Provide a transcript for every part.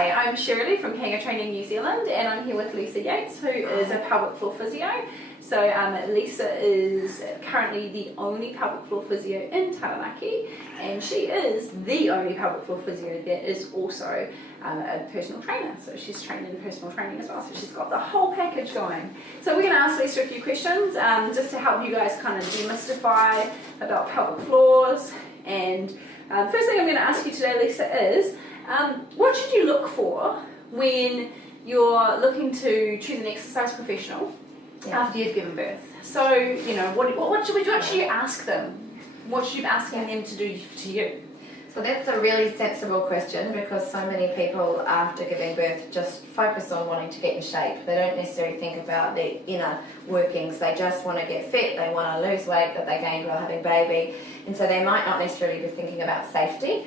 Hi, I'm Sherylee from Kangatraining New Zealand, and I'm here with Lisa Yates, who is a pelvic floor physio. So Lisa is currently the only pelvic floor physio in Taranaki, and she is the only pelvic floor physio that is also a personal trainer. So she's trained in personal training as well, so she's got the whole package going. So we're going to ask Lisa a few questions just to help you guys kind of demystify about pelvic floors. And first thing I'm going to ask you today, Lisa, is what should you look for when you're looking to choose an exercise professional after you've given birth? So, you know, what should you ask them? What should you be asking them to do to you? So that's a really sensible question, because so many people after giving birth just focus on wanting to get in shape. They don't necessarily think about the inner workings. They just want to get fit, they want to lose weight that they gained while having baby, and so they might not necessarily be thinking about safety.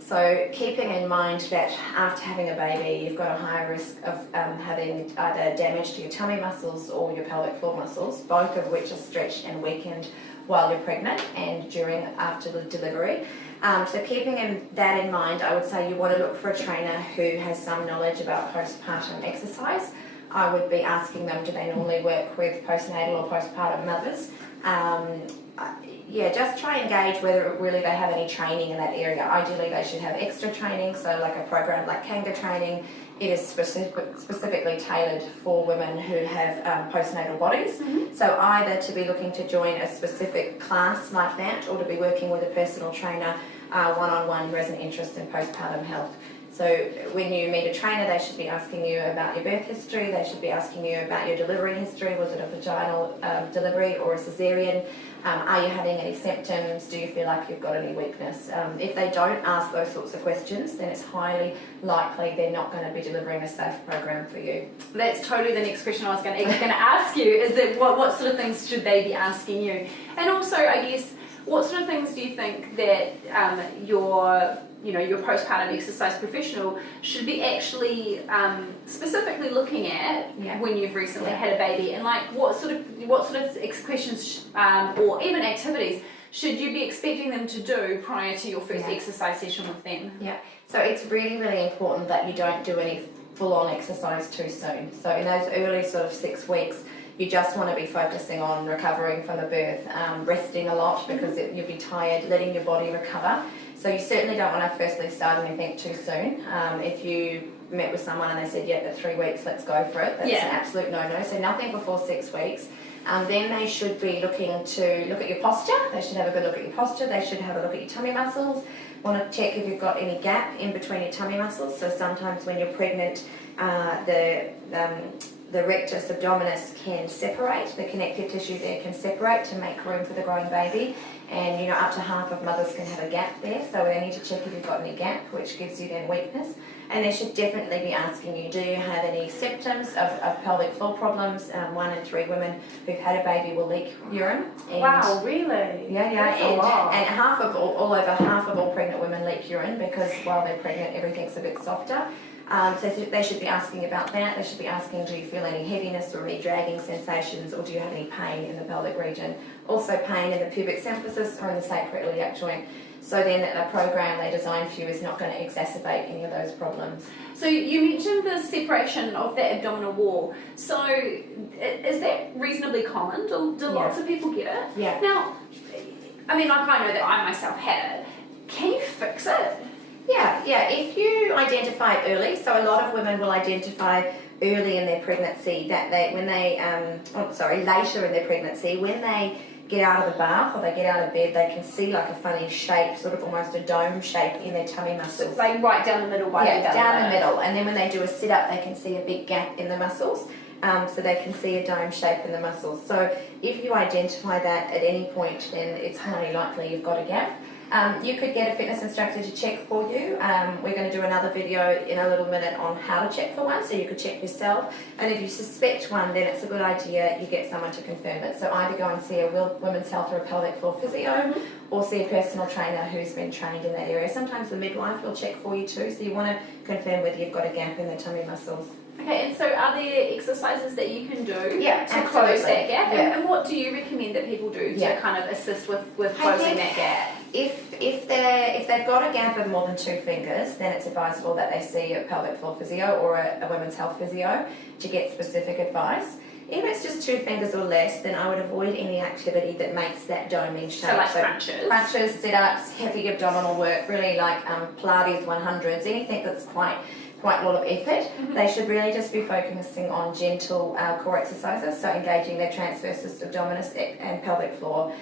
So keeping in mind that after having a baby, you've got a higher risk of having either damage to your tummy muscles or your pelvic floor muscles, both of which are stretched and weakened while you're pregnant and after the delivery. So keeping that in mind, I would say you want to look for a trainer who has some knowledge about postpartum exercise. I would be asking them, do they normally work with postnatal or postpartum mothers? Just try and gauge whether really they have any training in that area. Ideally, they should have extra training, so like a program like Kangatraining. It is specifically tailored for women who have postnatal bodies. Mm-hmm. So either to be looking to join a specific class like that, or to be working with a personal trainer one-on-one who has an interest in postpartum health. So when you meet a trainer, they should be asking you about your birth history, they should be asking you about your delivery history. Was it a vaginal delivery or a cesarean? Are you having any symptoms? Do you feel like you've got any weakness? If they don't ask those sorts of questions, then it's highly likely they're not going to be delivering a safe program for you. That's totally the next question I was going to ask you, is that what sort of things should they be asking you? And also, I guess, what sort of things do you think that your postpartum exercise professional should be actually specifically looking at when you've recently had a baby, and like what sort of questions or even activities should you be expecting them to do prior to your first exercise session with them? Yeah, so it's really, really important that you don't do any full-on exercise too soon. So in those early sort of 6 weeks, you just want to be focusing on recovering from the birth, resting a lot because you'll be tired, letting your body recover. So you certainly don't want to firstly start anything too soon. If you met with someone and they said, at 3 weeks, let's go for it, that's an absolute no-no. So nothing before 6 weeks. Then they should be looking to look at your posture. They should have a good look at your posture. They should have a look at your tummy muscles. Want to check if you've got any gap in between your tummy muscles. So sometimes when you're pregnant, the rectus abdominis can separate, the connective tissue there can separate to make room for the growing baby, and up to half of mothers can have a gap there, so they need to check if you've got any gap, which gives you then weakness. And they should definitely be asking you, do you have any symptoms of pelvic floor problems? 1 in 3 women who've had a baby will leak urine. And wow, really? Yeah, and all over half of all pregnant women leak urine, because while they're pregnant everything's a bit softer. So they should be asking about that. They should be asking, do you feel any heaviness or any dragging sensations, or do you have any pain in the pelvic region? Also pain in the pubic symphysis or in the sacroiliac joint. So then a program they designed for you is not going to exacerbate any of those problems. So you mentioned the separation of the abdominal wall. So is that reasonably common? Do lots of people get it? Yeah. Now, I mean, like I know that I myself had it. Can you fix it? Yeah. If you identify it early, so a lot of women will identify early in their pregnancy that later in their pregnancy, when they get out of the bath or they get out of bed, they can see like a funny shape, sort of almost a dome shape in their tummy muscles. So like right down the middle by the belly. Down the middle. And then when they do a sit-up, they can see a big gap in the muscles. So they can see a dome shape in the muscles. So if you identify that at any point, then it's highly likely you've got a gap. You could get a fitness instructor to check for you. We're going to do another video in a little minute on how to check for one, so you could check yourself. And if you suspect one, then it's a good idea you get someone to confirm it. So either go and see a women's health or a pelvic floor physio, or see a personal trainer who's been trained in that area. Sometimes the midwife will check for you too, so you want to confirm whether you've got a gap in the tummy muscles. Okay, and so are there exercises that you can do to absolutely. close that gap? Yeah. And what do you recommend that people do to kind of assist with closing that gap? If they've got a gap of more than 2 fingers, then it's advisable that they see a pelvic floor physio or a women's health physio to get specific advice. If it's just 2 fingers or less, then I would avoid any activity that makes that doming shape. So like crunches, sit-ups, heavy abdominal work, really like Pilates 100s, anything that's quite a lot of effort. They should really just be focusing on gentle core exercises, so engaging their transversus abdominis and pelvic floor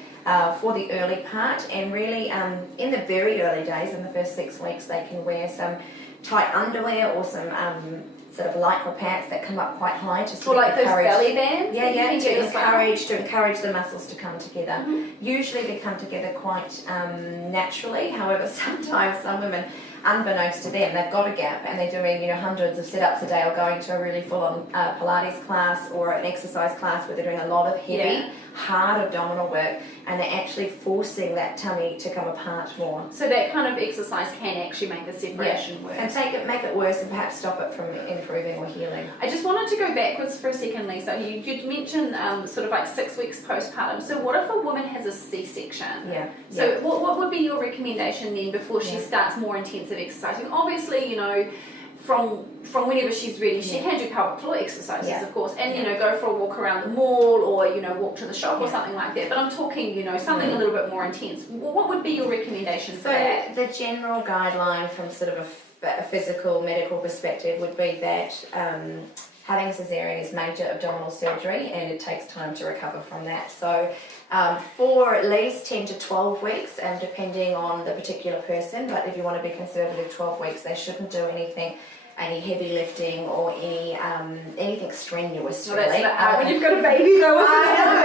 for the early part, and really in the very early days, in the first 6 weeks, they can wear some tight underwear or some sort of lycra pants that come up quite high, just to like those encourage, belly bands. to encourage the muscles to come together. Usually they come together quite naturally. However, sometimes some women, unbeknownst to them, they've got a gap and they're doing hundreds of sit-ups a day, or going to a really full-on Pilates class or an exercise class where they're doing a lot of heavy, hard abdominal work, and they're actually forcing that tummy to come apart more. So that kind of exercise can actually make the separation work. And make it worse and perhaps stop it from improving or healing. I just wanted to go backwards for a second, Lisa. You'd mentioned sort of like 6 weeks postpartum. So what if a woman has a C-section? So what would be your recommendation then before she starts more intensive exercising? Obviously, from whenever she's ready, she can do pelvic floor exercises, of course, and go for a walk around the mall, or walk to the shop or something like that. But I'm talking, something a little bit more intense. What would be your recommendation for that? The general guideline from sort of a physical medical perspective would be that having a cesarean is major abdominal surgery, and it takes time to recover from that. So for at least 10 to 12 weeks, and depending on the particular person, but if you want to be conservative, 12 weeks, they shouldn't do any heavy lifting or anything strenuous, really. That's hard when you've got a baby, though,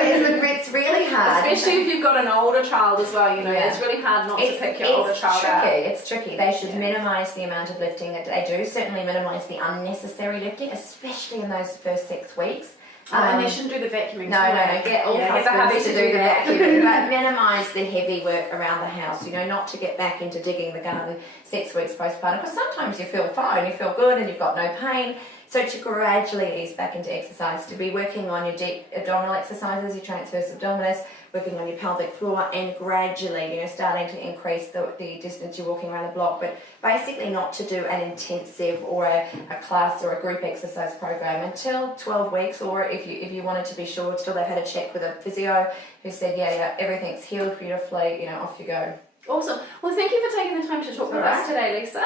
isn't it? It's really hard. Especially if you've got an older child as well, it's really hard not to pick your older child out. It's tricky. They should minimise the amount of lifting that they do, certainly minimise the unnecessary lifting, especially in those first 6 weeks. And they shouldn't do the vacuuming. No. Get all husbands to do the vacuuming, but minimise the heavy work around the house. Not to get back into digging the garden 6 weeks postpartum, because sometimes you feel fine, you feel good, and you've got no pain. So to gradually ease back into exercise, to be working on your deep abdominal exercises, your transverse abdominis, working on your pelvic floor, and gradually, starting to increase the distance you're walking around the block, but basically not to do an intensive or a class or a group exercise program until 12 weeks, or if you wanted to be sure, till they've had a check with a physio who said, everything's healed beautifully, off you go. Awesome. Well, thank you for taking the time to talk with us today, Lisa.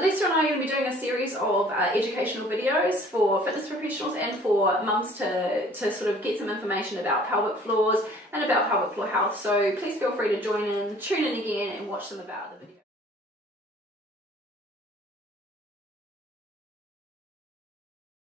Lisa and I are going to be doing a series of educational videos for fitness professionals and for mums to sort of get some information about pelvic floors and about pelvic floor health. So please feel free to join in, tune in again, and watch some of our other videos.